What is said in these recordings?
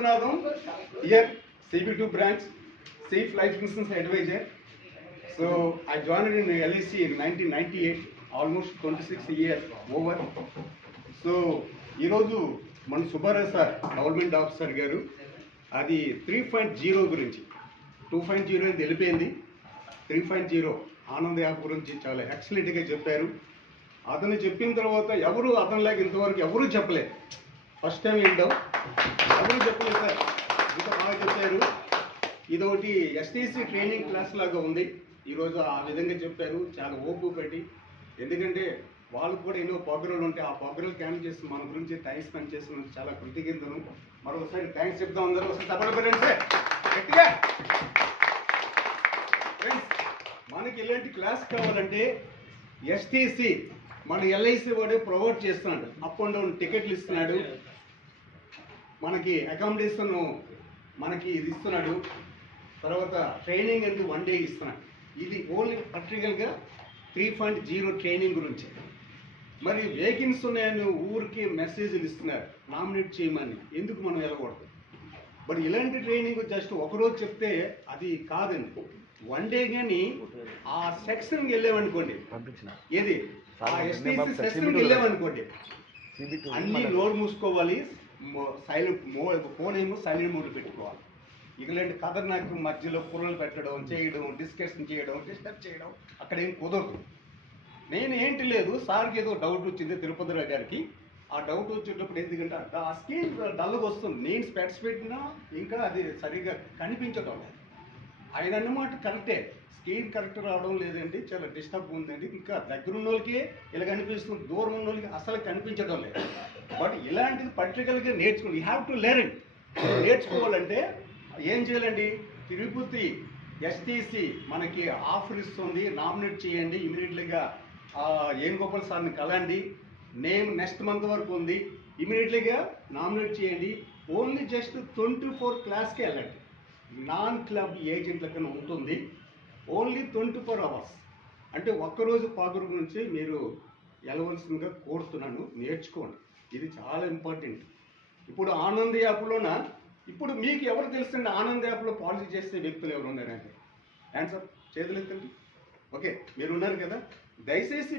Here, CB2 branch, Safe Life Insurance Advisor. So I joined in LIC in 1998, almost 26 years over. So ఈరోజు మన Subbarao sir government officer గారు అది 3.0 గురించి 2.0 అని తెలిపింది. 3.0 ఆనంద్ యాప్ గురించి చాలా ఎక్సలెంట్గా చెప్పారు. అతను చెప్పిన తర్వాత ఎవరు అతనిలాగా ఇంతవరకు ఎవరూ చెప్పలేదు. ఫస్ట్ టైం ఏంటో ఎవరు చెప్పలేదు సార్, ఇంత బాగా చెప్పారు. ఇదొకటి ఎస్టీసీ ట్రైనింగ్ క్లాస్ లాగా ఉంది. ఈరోజు ఆ విధంగా చెప్పారు, చాలా ఓపు పెట్టి. ఎందుకంటే వాళ్ళకు కూడా ఎన్నో ప్రోగ్రాలు ఉంటాయి. ఆ ప్రోగ్రాలు క్యాన్సిల్ చేసి మన గురించి టైం స్పెండ్ చేసినందుకు చాలా కృతజ్ఞతను. మరొకసారి థ్యాంక్స్ చెప్తాం. అందరూ ఒకసారి తప్పని పెట్టండి సార్ గట్టిగా. ఫ్రెండ్స్, మనకి ఇలాంటి క్లాస్ కావాలంటే ఎస్టీసీ మన ఎల్ఐసి వాడే ప్రొవైడ్ చేస్తున్నాడు. అప్ అండ్ డౌన్ టికెట్లు ఇస్తున్నాడు, మనకి అకామిడేషన్ మనకి ఇది ఇస్తున్నాడు, తర్వాత ట్రైనింగ్ అంటే 1 day ఇస్తున్నాడు. ఇది ఓన్లీ పర్టికులర్గా 3.0 ట్రైనింగ్ గురించి. మరి వేకెన్సీ ఉన్నాయని ఊరికి మెసేజ్లు ఇస్తున్నారు నామినేట్ చేయమని. ఎందుకు మనం వెళ్ళకూడదు? బట్ ఇలాంటి ట్రైనింగ్ జస్ట్ ఒకరోజు చెప్తే అది కాదండి. 1 day కానీ ఆ సెక్షన్కి వెళ్ళామనుకోండి, ఏది ఆ ఎస్టీసీ సెక్షన్కి వెళ్ళామనుకోండి, అన్నీ నోరు మూసుకోవాలి, ఫోన్ ఏమో సైలెంట్ మోడ్ పెట్టుకోవాలి. ఇలాంటి ఖతర్నాక్ మధ్యలో పుల్లలు పెట్టడం, చేయడం, డిస్కషన్ చేయడం, డిస్టర్బ్ చేయడం అక్కడ ఏం కుదరదు. నేను ఏంటి లేదు, సార్కి ఏదో డౌట్ వచ్చింది తిరుపతిరావు గారికి. ఆ డౌట్ వచ్చేటప్పుడు ఎందుకంటే ఆ స్క్రీన్ డల్గా వస్తుంది. నేను స్పెట్స్ పెట్టినా ఇంకా అది సరిగ్గా కనిపించడం లేదు. ఆయన అన్నమాట కరెక్టే, స్క్రీన్ కరెక్ట్ రావడం లేదండి, చాలా డిస్టర్బ్ ఉందండి. ఇంకా దగ్గర ఉన్న వాళ్ళకి ఇలా కనిపిస్తుంది, దూరం ఉన్న వాళ్ళకి అసలు కనిపించడం లేదు. బట్ ఇలాంటిది పర్టికులర్గా నేర్చుకోండి. You have to learn. నేర్చుకోవాలంటే ఏం చేయాలండి? తిరుపతి ఎస్టీసీ మనకి ఆఫర్ ఇస్తుంది, నామినేట్ చేయండి ఇమీడియట్లీగా. ఏనుగోపాల్ సార్ని కలండి, నేమ్ నెక్స్ట్ మంత్ వరకు ఉంది. ఇమీడియట్లీగా నామినేట్ చేయండి. ఓన్లీ జస్ట్ 24 క్లాస్కి వెళ్ళండి. నాన్ క్లబ్ ఏజెంట్ల కన్నా ఉంటుంది. ఓన్లీ 24 hours అంటే ఒక్కరోజు పాగురు గురించి మీరు వెళ్ళవలసిందిగా కోరుతున్నాను. నేర్చుకోండి, ఇది చాలా ఇంపార్టెంట్. ఇప్పుడు ఆనంద్ యాప్లోన ఇప్పుడు మీకు ఎవరు తెలుసండి ఆనంద్ యాప్లో పాలసీ చేసే వ్యక్తులు ఎవరు ఉన్నారంటే? ఆన్సర్ చేతులు ఎత్తండి. ఓకే, మీరు ఉన్నారు కదా. దయచేసి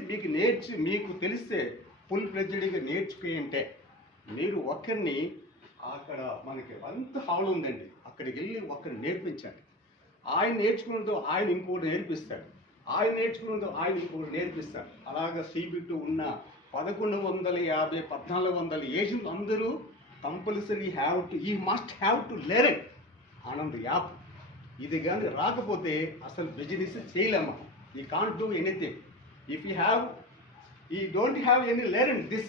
మీకు తెలిస్తే ఫుల్ ఫ్లెడ్జ్డ్గా నేర్చుకుంటే మీరు ఒక్కరిని అక్కడ మనకి అంత హాల్ ఉందండి, అక్కడికి వెళ్ళి ఒక్కరిని నేర్పించండి. ఆయన నేర్చుకున్నదో ఆయన ఇంకోటి నేర్పిస్తాడు, ఆయన నేర్చుకున్నదో ఆయన ఇంకోటి నేర్పిస్తాడు. అలాగా CB2 ఉన్న 1150 1400 ఏజెంట్లు అందరూ compulsory you must have to learn Anand app. ఇది కానీ రాకపోతే అసలు బిజినెస్ చేయలేమా. You can't do anything if you don't have any learn this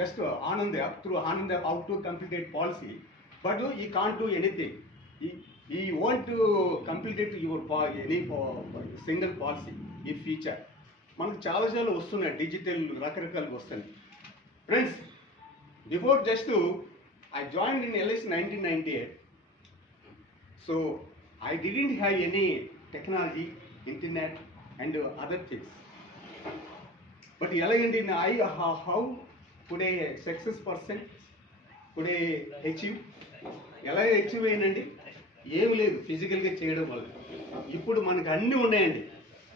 just Anand app. Through Anand app how to complete policy, but you can't do anything. You want to complete your any single policy ఈ feature. మనకు చాలా వస్తున్నాయి, digital రకరకాలు వస్తున్నాయి. Friends, before just I joined in LIC 1998, so I didn't have any technology, internet and other things. But how could a success person could achieve? ఎలా achieve అయ్యిందండి? ఏమి లేదు, ఫిజికల్గా చేయడం వల్ల. ఇప్పుడు మనకు అన్నీ ఉన్నాయండి,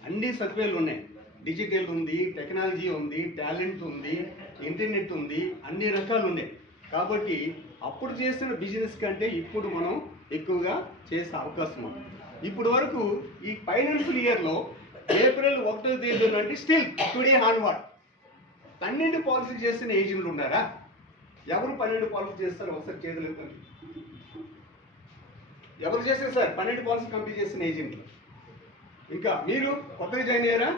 అన్ని సదుపాయాలు ఉన్నాయి. డిజిటల్ ఉంది, టెక్నాలజీ ఉంది, టాలెంట్ ఉంది, ఇంటర్నెట్ ఉంది, అన్ని రకాలు ఉన్నాయి. కాబట్టి అప్పుడు చేసిన బిజినెస్ కంటే ఇప్పుడు మనం ఎక్కువగా చేసే అవకాశం ఉంది. ఇప్పుడు వరకు ఈ ఫైనాన్షియల్ ఇయర్లో April 1వ తేదీ నుండి స్టిల్ టుడే ఆన్వర్డ్ 12 పాలసీ చేసిన ఏజెంట్లు ఉన్నారా? ఎవరు 12 పాలసీ చేస్తారు? ఒకసారి చేతులు ఎత్తండి. ఎవరు చేశారు సార్ 12 పాలసీ కంప్లీట్ చేసిన ఏజెంట్లు? ఇంకా మీరు కొత్తగా జాయిన్ అయ్యారా?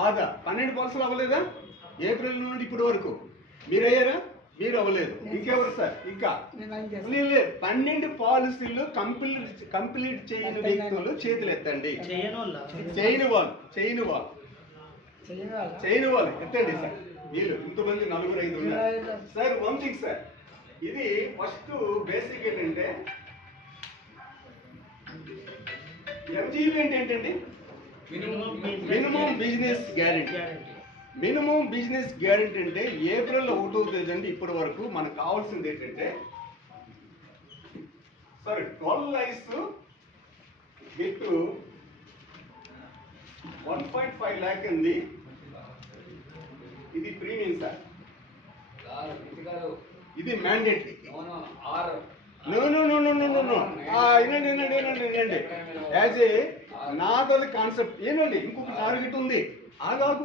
పాత 12 పాలసీలు అవ్వలేదా? ఏప్రిల్ నుండి ఇప్పటి వరకు మీరు అయ్యారా? మీరు అవ్వలేదు. ఇంకెవరు సార్? ఇంకా 12 పాలసీలు కంప్లీట్ చేయని వ్యక్తులు చేతులు ఎత్తండి. చేయని వాళ్ళు ఎత్తండి సార్. వీళ్ళు ఇంతమంది 4-5 ఉన్నారు సార్. వన్ థింగ్ సార్, ఇది ఫస్ట్ బేసిక్ ఏంటంటే MGB ఏంటంటే minimum business guarantee. Minimum business guarantee అంటే April 1వ తేదీ అండి ఇప్పటి వరకు మనకు కావాల్సింది ఏంటంటే లైఫ్ విత్ 1.5 lakh ఉంది. ఇది ప్రీమియం సార్, ఇది మ్యాండేటరీ. వినండి యాజ్ ఏ నాది కాన్సెప్ట్ ఏనండి. ఇంకొక టార్గెట్ ఉంది, ఆగాగు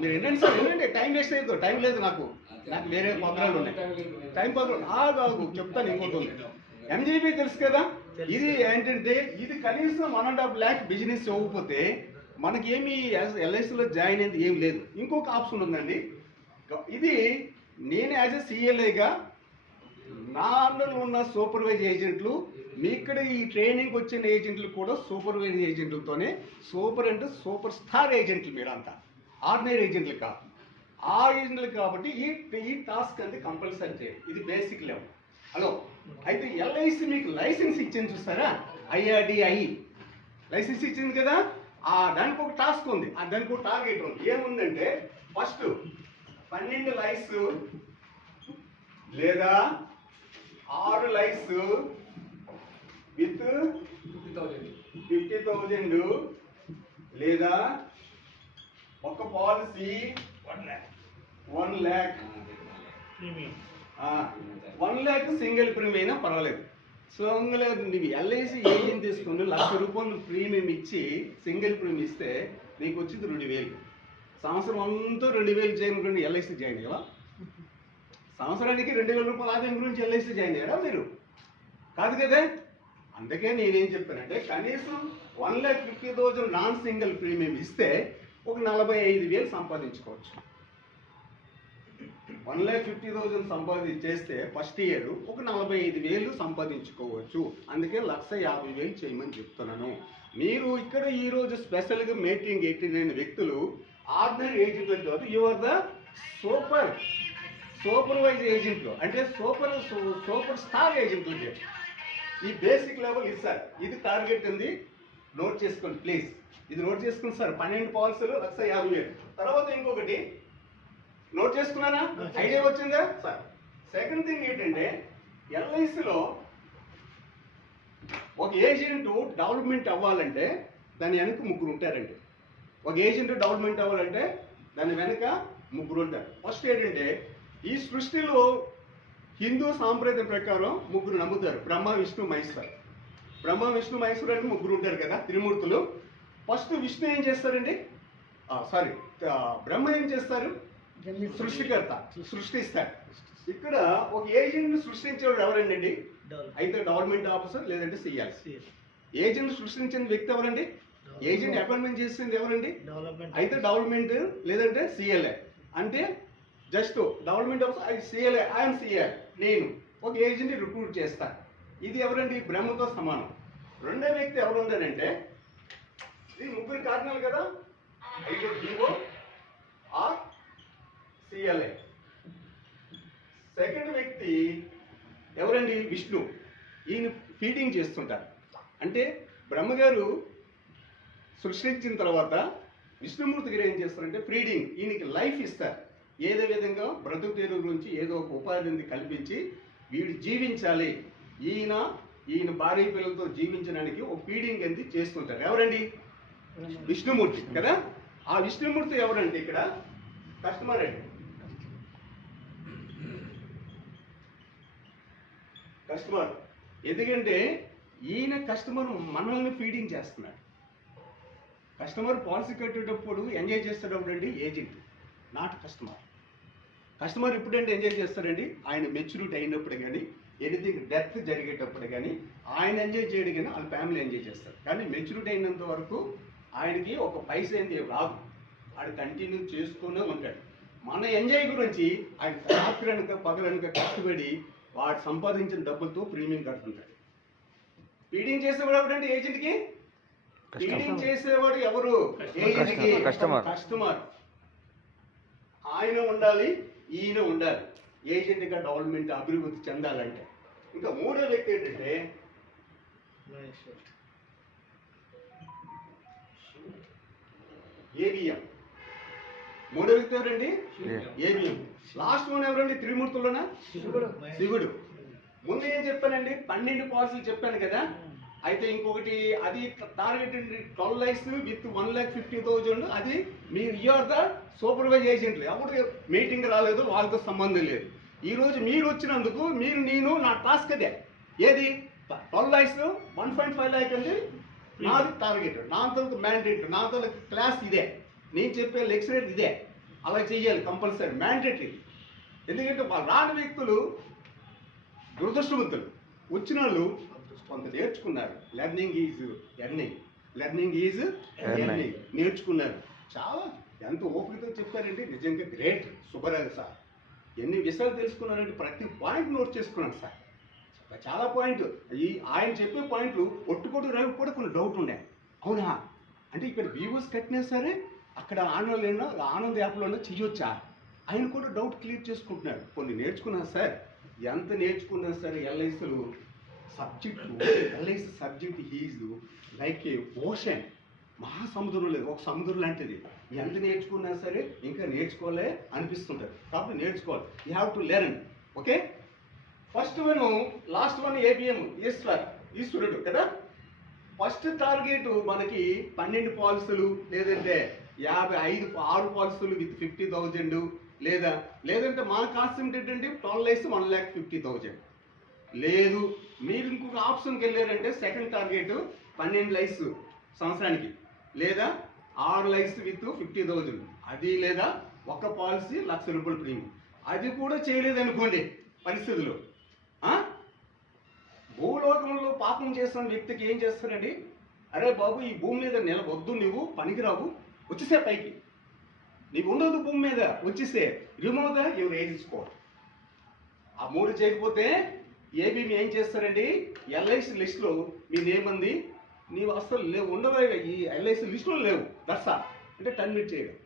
మీరు ఏంటండి సార్, ఏంటంటే టైం వేస్ట్ అవుతుంది. టైం లేదు నాకు వేరే ప్రోగ్రాలు ఉన్నాయి, టైం ప్రోగ్రామ్ ఆగాగు చెప్తాను. ఇంకోటి ఉంది ఎంజీబీ తెలుసు కదా, ఇది ఏంటంటే ఇది కనీసం 1.5 lakh బిజినెస్ ఇవ్వకపోతే మనకేమి ఎల్ఐసిలో జాయిన్ అయింది ఏం లేదు. ఇంకొక ఆప్షన్ ఉందండి, ఇది నేను యాజ్ ఎ సిఎల్ఐగా నా అండర్లో ఉన్న సూపర్వైజ్ ఏజెంట్లు, మీ ఇక్కడ ఈ ట్రైనింగ్ వచ్చిన ఏజెంట్లు కూడా సూపర్వైజ్ ఏజెంట్లతోనే, సూపర్ అంటే సూపర్ స్టార్ ఏజెంట్లు మీరంతా, ఆర్డినరీ ఏజెంట్లు కాదు. ఆ ఏజెంట్లు కాబట్టి ఈ టాస్క్ అనేది కంపల్సరీ చేయాలి. ఇది బేసిక్ లెవెల్. హలో అయితే ఎల్ఐసి మీకు లైసెన్స్ ఇచ్చింది చూస్తారా, ఐఆర్డిఐ లైసెన్స్ ఇచ్చింది కదా, దానికి ఒక టాస్క్ ఉంది, దానికి ఒక టార్గెట్ ఉంది. ఏముందంటే ఫస్ట్ 12 లైఫ్స్ లేదా 6 లైఫ్స్ విత్ 50,000 లేదా ఒక policy 1 lakh 1 lakh single premium అయినా పర్వాలేదు. సింగిల్ నీకు ఎల్ఐసి ఏజెంట్ తీసుకుని ₹1,00,000 ప్రీమియం ఇచ్చి సింగిల్ ప్రీమియం ఇస్తే నీకు వచ్చింది 2,000. సంవత్సరం అంతా 2,000 జాయిన్ ఎల్ఐసి జాయిన్ అయ్యావా? సంవత్సరానికి ₹2,000 ఆదాయం గురించి ఎల్ఐసి జాయిన్ అయ్యారా మీరు? కాదు కదా. అందుకే నేనేం చెప్పానంటే కనీసం 1,50,000 నాన్ సింగిల్ ప్రీమియం ఇస్తే ఒక 45,000 సంపాదించుకోవచ్చు. 1,50,000 సంపాదించేస్తే ఫస్ట్ ఇయర్ ఒక 45,000 సంపాదించుకోవచ్చు. అందుకే 1,50,000 చేయమని చెప్తున్నాను. మీరు ఇక్కడ ఈరోజు స్పెషల్గా మీటింగ్ ఎట్టిన వ్యక్తులు ఆర్డినరీ ఏజెంట్లు కాదు, యు ఆర్ ద సూపర్వైజ్ ఏజెంట్లు, అంటే సూపర్ స్టార్ ఏజెంట్లు. ఈ బేసిక్ లెవెల్ ఇది సార్. ఇది టార్గెట్ ఉంది, నోట్ చేసుకోండి ప్లీజ్. ఇది నోట్ చేసుకుని సార్, 12 పాలసీలు 1,50,000. తర్వాత ఇంకొకటి నోట్ చేసుకున్నారా? ఐడియా వచ్చిందా సార్? సెకండ్ థింగ్ ఏంటంటే ఎల్ఐసిలో ఒక ఏజెంట్ డెవలప్మెంట్ అవ్వాలంటే దాని వెనక 3 ఉంటారండి. ఒక ఏజెంట్ డెవలప్మెంట్ అవ్వాలంటే దాని వెనక 3 ఉంటారు. ఫస్ట్ ఏంటంటే ఈ సృష్టిలో హిందూ సాంప్రదాయం ప్రకారం 3 నమ్ముతారు, బ్రహ్మ విష్ణు మహేశ్వర్. బ్రహ్మ విష్ణు మహేశ్వర్ అని 3 ఉంటారు కదా, త్రిమూర్తులు. ఫస్ట్ విష్ణు ఏం చేస్తారండి, బ్రహ్మ ఏం చేస్తారు, సృష్టికర్త, సృష్టిస్తారు. ఇక్కడ ఒక ఏజెంట్ సృష్టించేవాడు ఎవరండి? అయితే డెవలప్మెంట్ ఆఫీసర్ లేదంటే సిఎల్. ఏజెంట్ సృష్టించిన వ్యక్తి ఎవరండి? ఏజెంట్ అపాయింట్మెంట్ చేసింది ఎవరండి? అయితే డెవలప్మెంట్ లేదంటే సిఎల్ఏ. అంటే just development officer CLA, I'm CL, నేను ఒక ఏజెంట్ రిక్రూట్ చేస్తాను. ఇది ఎవరండి? బ్రహ్మతో సమానం. రెండో వ్యక్తి ఎవరు ఉంటారంటే ఇది 3 కారణాలు కదా, అయితే డిఓ ఆర్ సిఎల్ఏ. సెకండ్ వ్యక్తి ఎవరండి? విష్ణు. ఈయన ఫీడింగ్ చేస్తుంటారు. అంటే బ్రహ్మగారు సృష్టించిన తర్వాత విష్ణుమూర్తి గారు ఏం చేస్తారంటే ఫీడింగ్, ఈయనకి లైఫ్ ఇస్తారు. ఏదో విధంగా బ్రతుకు తెరువు గురించి ఏదో ఒక ఉపాధిని కల్పించి వీడు జీవించాలి, ఈయన భార్య పిల్లలతో జీవించడానికి ఒక ఫీడింగ్ అనేది చేస్తుంటారు. ఎవరండి? విష్ణుమూర్తి కదా. ఆ విష్ణుమూర్తి ఎవరంటే ఇక్కడ కస్టమర్ అండి. కస్టమర్ ఎందుకంటే ఈయన కస్టమర్ మనల్ని ఫీడింగ్ చేస్తున్నాడు. కస్టమర్ పాలసీ కట్టేటప్పుడు ఎంజాయ్ చేసేటప్పుడు అండి ఏజెంట్, నాట్ కస్టమర్. కస్టమర్ ఎప్పుడంటే ఎంజాయ్ చేస్తారండి ఆయన మెచ్యూరిటీ అయినప్పుడు కానీ, ఎనీథింగ్ డెత్ జరిగేటప్పుడు కానీ ఆయన ఎంజాయ్ చేయడం కానీ వాళ్ళ ఫ్యామిలీ ఎంజాయ్ చేస్తారు. కానీ మెచ్యూరిటీ అయినంత వరకు ఆయనకి ఒక పైసా ఏంటి రాదు, ఆయన కంటిన్యూ చేస్తూనే ఉంటాడు. మన ఎంజాయ్ గురించి ఆయన రాత్రి అనక పగలనక కష్టపడి వాడు సంపాదించిన డబ్బులతో ప్రీమియం కడుతుంటాడు. ఫీడింగ్ చేసేవాడు ఎవరంటే ఏజెంట్కి, ఫీడింగ్ చేసేవాడు ఎవరు? ఏజెంట్కి కస్టమర్. ఆయన ఉండాలి, ఈయన ఉండాలి ఏజెంట్గా డెవలప్మెంట్ అభివృద్ధి చెందాలంటే. ఇంకా మూడో వ్యక్తి ఏంటంటే ఏబిఎం. మూడో వ్యక్తి ఎవరండి? ఏబిఎం. లాస్ట్ వన్ ఎవరండి? త్రిమూర్తుల్లోనా? శివుడు. ముందు ఏం చెప్పానండి? 12 పాలసీలు చెప్పాను కదా, అయితే ఇంకొకటి అది టార్గెట్ 12 lakhs విత్ 1,50,000. అది మీరు యూఆర్ ద సూపర్వైజ్ ఏజెంట్లు, ఎవరు మీటింగ్ రాలేదు, వాళ్ళతో సంబంధం లేదు. ఈరోజు మీరు వచ్చినందుకు నేను నా టాస్క్ అదే. ఏది 12 lakhs 1.5 lakh అంటే నాది టార్గెట్, నాతో మ్యాండేట్, నాతో క్లాస్ ఇదే, నేను చెప్పే లెక్చరర్ ఇదే, అలా చెయ్యాలి కంపల్సరీ మ్యాండేటరీ. ఎందుకంటే వాళ్ళు రాని వ్యక్తులు దురదృష్టవంతులు, వచ్చిన వాళ్ళు కొంత నేర్చుకున్నారు. Learning is earning, learning is earning, నేర్చుకున్నారు. చాలా ఎంత ఓపికతో చెప్పారంటే నిజంగా గ్రేట్ సుబ్బరాజు సార్. ఎన్ని విషయాలు తెలుసుకున్నారంటే ప్రతి పాయింట్ నోట్ చేసుకున్నాను సార్. చాలా పాయింట్ ఈ ఆయన చెప్పే పాయింట్లు ఒట్టుకొట్టు రవి కూడా కొన్ని డౌట్ ఉండే. అవునా అంటే ఇక్కడ వ్యూవర్స్ కట్టినా సరే అక్కడ ఆనంద్ యాప్లోనే చెయ్యొచ్చా, ఆయన కూడా డౌట్ క్లియర్ చేసుకుంటున్నారు. కొన్ని నేర్చుకున్నాను సార్, ఎంత నేర్చుకున్నా సరే ఎల్ఐసీలు subject, LIC subject is like a ocean, మహాసముద్రం లేదు, ఒక సముద్రం లాంటిది. ఎంత నేర్చుకున్నా సరే ఇంకా నేర్చుకోలే అనిపిస్తుంటుంది. కాబట్టి నేర్చుకోవాలి, you have to learn. Okay, first one, last one ABM ఈశ్వరుడు కదా. ఫస్ట్ టార్గెట్ మనకి 12 పాలసీలు, లేదంటే 6 పాలసీలు విత్ 50,000, లేదంటే మా కాన్సెప్ట్ ఏంటంటే 12 lakhs 1,50,000. లేదు మీరు ఇంకొక ఆప్షన్కి వెళ్ళారంటే సెకండ్ టార్గెట్ 12 lakhs సంవత్సరానికి, లేదా 6 lakhs విత్ 50,000, అది లేదా ఒక పాలసీ ₹1,00,000 ప్రీమియం. అది కూడా చేయలేదనుకోండి పరిస్థితులు, భూలోకంలో పాపం చేస్తున్న వ్యక్తికి ఏం చేస్తారండి, అరే బాబు ఈ భూమి మీద నిలవద్దు, నువ్వు పనికిరావు, వచ్చేసే పైకి, నీకు ఉండదు భూమి మీద, వచ్చేసే remove the your age score. ఆ 3 చేయకపోతే ఏబిఎం ఏం చేస్తారండి, ఎల్ఐసి లిస్టులో మీ నేమ్ ఉంది, నీవు అసలు లేవు, ఉండవు, ఈ ఎల్ఐసి లిస్టులో లేవు. దర్శా అంటే టర్మినేట్ చేయడం.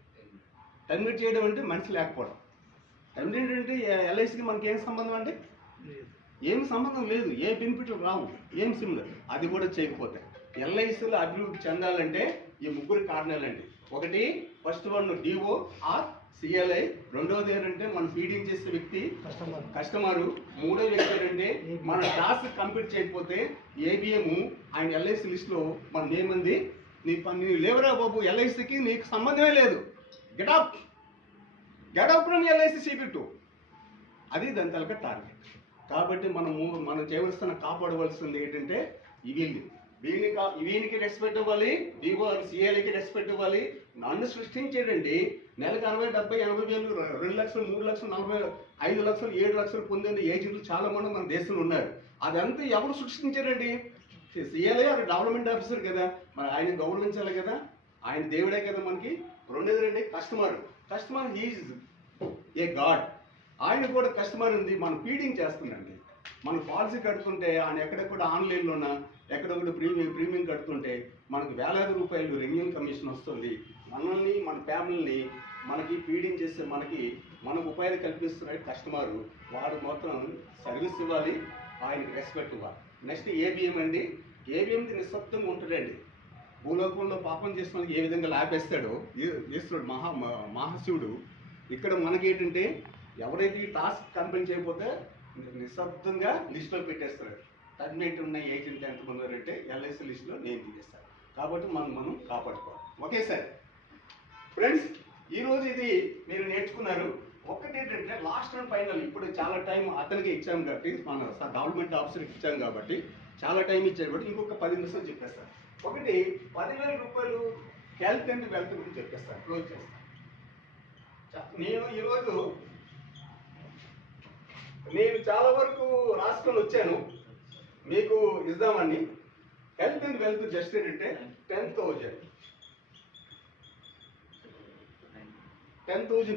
టర్మినేట్ చేయడం అంటే మనిషి లేకపోవడం. టర్మినేట్ అంటే ఎల్ఐసికి మనకి ఏం సంబంధం అంటే ఏం సంబంధం లేదు, ఏ బెనిఫిట్లు రావు, ఏం సిమిలర్. అది కూడా చేయకపోతే ఎల్ఐసిలో అభివృద్ధి చెందాలంటే ఈ 3 కారణాలండి. ఒకటి ఫస్ట్ వన్ డిఓ ఆర్ సిఎల్ఐ, రెండోది ఏంటంటే మనం ఫీడింగ్ చేసే వ్యక్తి కస్టమరు, మూడో వ్యక్తి ఏంటంటే మన టాస్క్ కంప్లీట్ చేయకపోతే ఏబిఎం ఆయన ఎల్ఐసి లిస్ట్లో మన నేమ్ ఉంది, నీవు లేవరా బాబు, ఎల్ఐసికి నీకు సంబంధమే లేదు, గెటప్ ఫ్రమ్ ఎల్ఐసి సీక్రెట్. అది దాని తలక టార్గెట్. కాబట్టి మనం చేయవలసిన కాపాడవలసింది ఏంటంటే వీనికి రెస్పెక్ట్ ఇవ్వాలి, డిఓ సిఎల్ఐకి రెస్పెక్ట్ ఇవ్వాలి. నన్ను సృష్టించేటండి నెలకు 60, 70, 80 వేలు, 2 లక్షలు, 3 లక్షలు, 45 లక్షలు, 7 లక్షలు పొందిన ఏజెంట్లు చాలా మంది మన దేశంలో ఉన్నారు. అదంతా ఎవరు సృష్టించారండి, సిఎల్ఐ డెవలప్మెంట్ ఆఫీసర్ కదా, మరి ఆయన గౌరవించాలి కదా, ఆయన దేవుడే కదా మనకి. రెండోది కస్టమర్ హీజ్ ఏ గాడ్, ఆయన కూడా కస్టమర్ ఉంది, మనం ఫీడింగ్ చేస్తుందండి. మనం పాలసీ కడుతుంటే ఆయన ఎక్కడెక్కడ ఆన్లైన్లోన ఎక్కడొకటి ప్రీమియం కడుతుంటే మనకు వేలాది రూపాయలు రెన్యూల్ కమిషన్ వస్తుంది. మనల్ని మన ఫ్యామిలీని మనకి ఫీడింగ్ చేస్తే మనకు ఉపాధి కల్పిస్తున్నాడు కస్టమరు, వాడు మాత్రం సర్వీస్ ఇవ్వాలి, ఆయనకి రెస్పెక్ట్ ఇవ్వాలి. నెక్స్ట్ ఏబిఎం అండి, ఏబిఎంది నిశ్శబ్దంగా ఉంటుందండి. భూలోకంలో పాపం చేసిన ఏ విధంగా లాపేస్తాడో ఈశ్వరుడు మహాశివుడు, ఇక్కడ మనకేంటంటే ఎవరైతే ఈ టాస్క్ కంప్లీట్ చేయకపోతే నిశ్శబ్దంగా లిస్టులో పెట్టేస్తారు. టర్మినేట్ ఉన్న ఏజెంట్ ఎంతమంది అంటే ఎల్ఐసి లిస్టులో నేను తీసేస్తాను. కాబట్టి మనం కాపాడుకోవాలి. ఓకే సార్ ఫ్రెండ్స్, ఈరోజు ఇది మీరు నేర్చుకున్నారు. ఒక్కటి ఏంటంటే లాస్ట్ అండ్ ఫైనల్, ఇప్పుడు చాలా టైం అతనికి ఇచ్చాం కాబట్టి, మన గవర్నమెంట్ ఆఫీసర్కి ఇచ్చాం కాబట్టి చాలా టైం ఇచ్చారు కాబట్టి ఇంకొక 10 నిమిషాలు చెప్పేస్తాను. ఒకటి 10,000 రూపాయలు హెల్త్ అండ్ వెల్త్ గురించి చెప్పేస్తాను, క్లోజ్ చేస్తాను. నేను చాలా వరకు రాసుకొని వచ్చాను మీకు ఇద్దామని. హెల్త్ అండ్ వెల్త్ జస్ట్ ఏంటంటే 10,000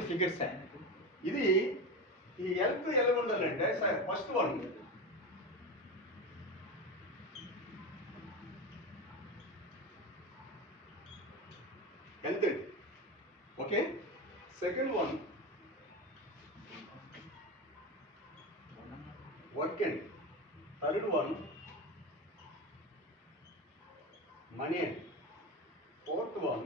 ఫిగర్స్. ఇది ఈ హెల్త్ ఎలా ఉండాలంటే sir, first one health, okay. Second one work అండి. థర్డ్ వన్ మనీ అండి. ఫోర్త్ వన్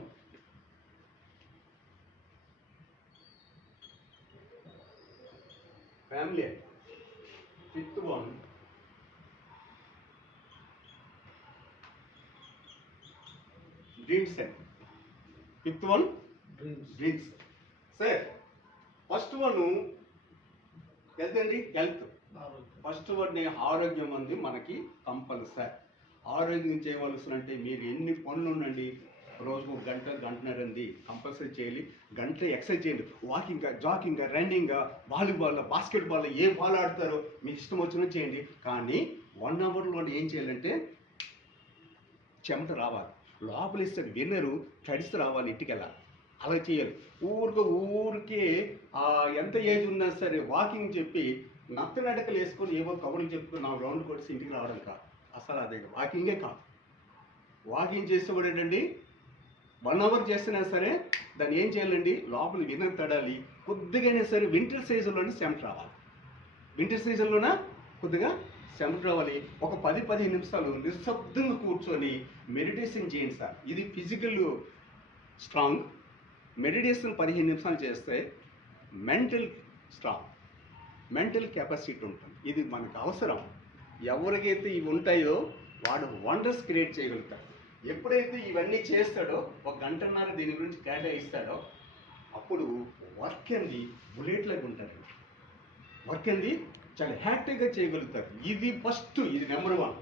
ఫ్యామిలీ అండి. ఫిఫ్త్ వన్ డ్రీమ్స్ అండి. Fifth one dreams. Sir first one health అండి. హెల్త్ ఫస్ట్ వన్ ఆరోగ్యం అంది మనకి కంపల్సరీ. ఆరోగ్యం చేయవలసినంటే మీరు ఎన్ని పనులు ఉండండి, రోజుకు గంటన్నర అంది కంపల్సరీ చేయాలి. గంట ఎక్సర్సైజ్ చేయండి. Walking, jogging, running, volleyball, basketball, ఏ బాల్ ఆడతారో మీకు ఇష్టం వచ్చినట్టు చేయండి. కానీ 1 అవర్లో ఏం చేయాలంటే చెమట రావాలి, లోపల ఇస్తే విన్నరు తడిసి రావాలి, ఇంటికి వెళ్ళాలి. అలా చేయాలి. ఊరికే ఎంత ఏజ్ ఉన్నా సరే వాకింగ్ చెప్పి నత్తనడకలు వేసుకొని ఏవో కబుర్లు చెప్పుకొని 4 రౌండ్ కొట్టి ఇంటికి రావడం కాదు. అసలు అదే వాకింగే కాదు. వాకింగ్ చేస్తే కూడా ఏంటండి 1 అవర్ చేసినా సరే దాన్ని ఏం చేయాలండి, లోపల వినర్ తడాలి. కొద్దిగానే సరే వింటర్ సీజన్లోనే చెమట రావాలి. వింటర్ సీజన్లోన కొద్దిగా చెమట రావాలి. ఒక 10-15 నిమిషాలు నిశ్శబ్దంగా కూర్చొని మెడిటేషన్ చేయండి సార్. ఇది ఫిజికల్ స్ట్రాంగ్. మెడిటేషన్ 15 నిమిషాలు చేస్తే మెంటల్ స్ట్రాంగ్, మెంటల్ కెపాసిటీ ఉంటుంది. ఇది మనకు అవసరం. ఎవరికైతే ఇవి ఉంటాయో వాడు వండర్స్ క్రియేట్ చేయగలుగుతాడు. ఎప్పుడైతే ఇవన్నీ చేస్తాడో, 1 గంటన్నర దీని గురించి కేటాయిస్తాడో, అప్పుడు వర్క్ అనేది బుల్లెట్ లాగా ఉంటుంది. వర్క్ అనేది చాలా హ్యాపీగా చేయగలుగుతారు. ఇది ఫస్ట్, ఇది నెంబర్ 1.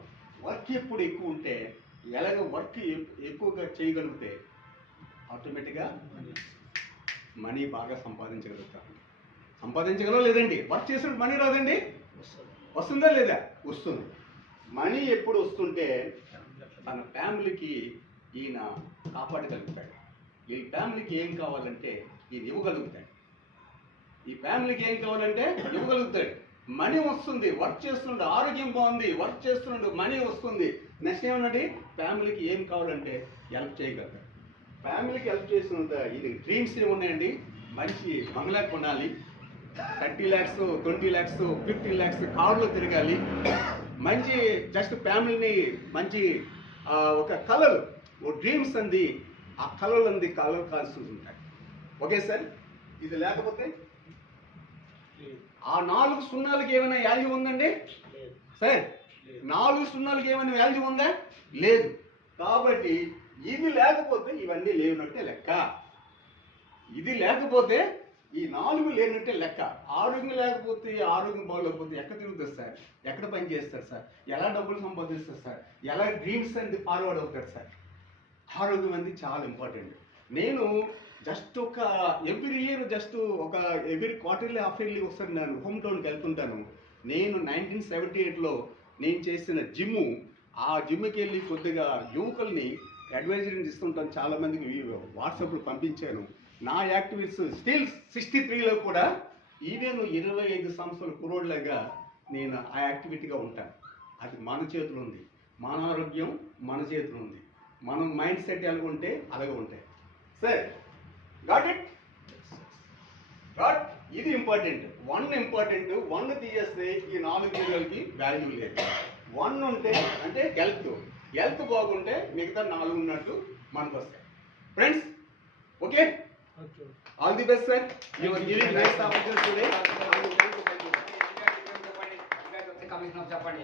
వర్క్ ఎప్పుడు ఎక్కువ ఉంటే, ఎలాగ వర్క్ ఎక్కువగా చేయగలిగితే ఆటోమేటిక్గా మనీ బాగా సంపాదించగలుగుతారు. సంపాదించగలరా లేదండి? వర్క్ చేసినప్పుడు మనీ రాదండి? వస్తుందా లేదా? వస్తుంది. మనీ ఎప్పుడు వస్తుంటే తన ఫ్యామిలీకి ఈయన కాపాడగలుగుతాడు. ఈ ఫ్యామిలీకి ఏం కావాలంటే ఈయన ఇవ్వగలుగుతాడు. ఈ ఫ్యామిలీకి ఏం కావాలంటే ఇవ్వగలుగుతాడు. మనీ వస్తుంది, వర్క్ చేస్తున్నాడు, ఆరోగ్యం బాగుంది, వర్క్ చేస్తున్నాడు, మనీ వస్తుంది. నెక్స్ట్ ఏమన్నాడు, ఫ్యామిలీకి ఏం కావాలంటే హెల్ప్ చేయగలుగుతాడు. ఫ్యామిలీకి హెల్ప్ చేస్తున్నంత ఇది డ్రీమ్స్ ఏమున్నాయండి, మంచి బంగ్లా కొనాలి, 30 lakhs, 20 lakhs, 15 lakhs కార్లో తిరగాలి, మంచి జస్ట్ ఫ్యామిలీని మంచి ఒక కళలు, ఓ డ్రీమ్స్ అంది, ఆ కళలు అంది కళలు కాల్సి ఉంటాయి. Okay sir. ఇది లేకపోతే ఆ 4 సున్నాలకి ఏమైనా వాల్యూ ఉందండి సార్? 4 సున్నాలకి ఏమైనా వాల్యూ ఉందా? లేదు. కాబట్టి ఇది లేకపోతే ఇవన్నీ లేనట్టే లెక్క. ఇది లేకపోతే ఈ 4 లేనట్టే లెక్క. ఆరోగ్యం లేకపోతే, ఆరోగ్యం బాగోలేకపోతే ఎక్కడ తిరుగుతారు సార్? ఎక్కడ పని చేస్తారు సార్? ఎలా డబ్బులు సంపాదిస్తారు సార్? ఎలా డ్రీమ్స్ అనేది ఫార్వర్డ్ అవుతారు సార్? ఆరోగ్యం అనేది చాలా ఇంపార్టెంట్. నేను జస్ట్ ఒక every year every quarterly half yearly ఒకసారి నేను హోమ్ టౌన్కి వెళ్తుంటాను. నేను 1978లో నేను చేసిన జిమ్ము, ఆ జిమ్కి వెళ్ళి కొద్దిగా యువకుల్ని అడ్వైజరీని ఇస్తుంటాను. చాలామందికి వాట్సాప్లో పంపించాను. నా యాక్టివిటీస్ స్టిల్ 63లో కూడా ఈవెన్ 25 సంవత్సరాల కురోడ్లాగా నేను ఆ యాక్టివిటీగా ఉంటాను. అది మన చేతిలో ఉంది. మన ఆరోగ్యం మన చేతిలో ఉంది. మనం మైండ్ సెట్ ఎలాగ ఉంటే అలాగే ఉంటాయి సార్. Got it? గాట్. ఇది ఇంపార్టెంట్. 1 తీసేస్తే ఈ 4 విలువలకి వాల్యూ లేదు. 1 ఉంటే అంటే హెల్త్ బాగుంటే మిగతా 4 ఉన్నట్టు మనకు వస్తాయి. Friends, okay, all the best sir. Your giving nice opportunity today. చెప్పండి.